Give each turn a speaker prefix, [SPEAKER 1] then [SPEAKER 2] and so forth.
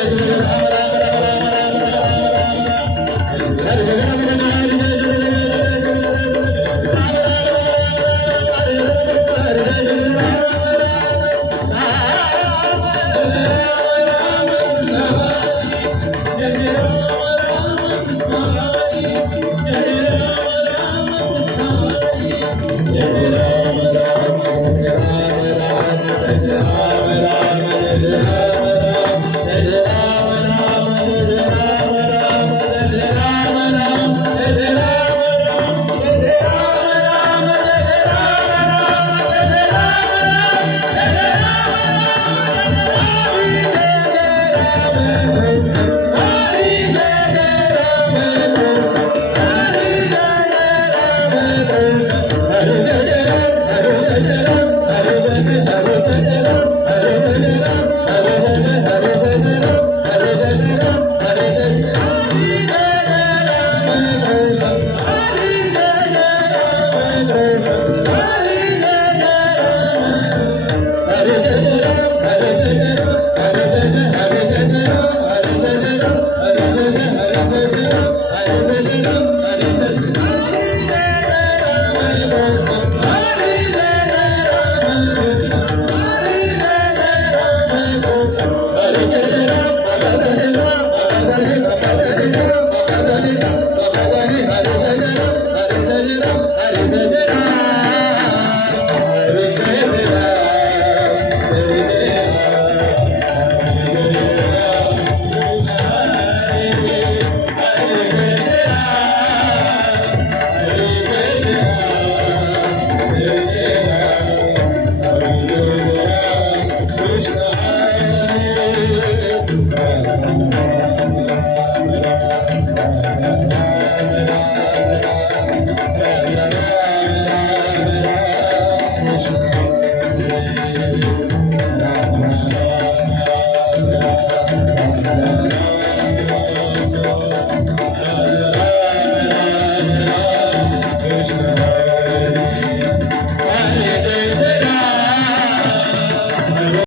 [SPEAKER 1] Yeah.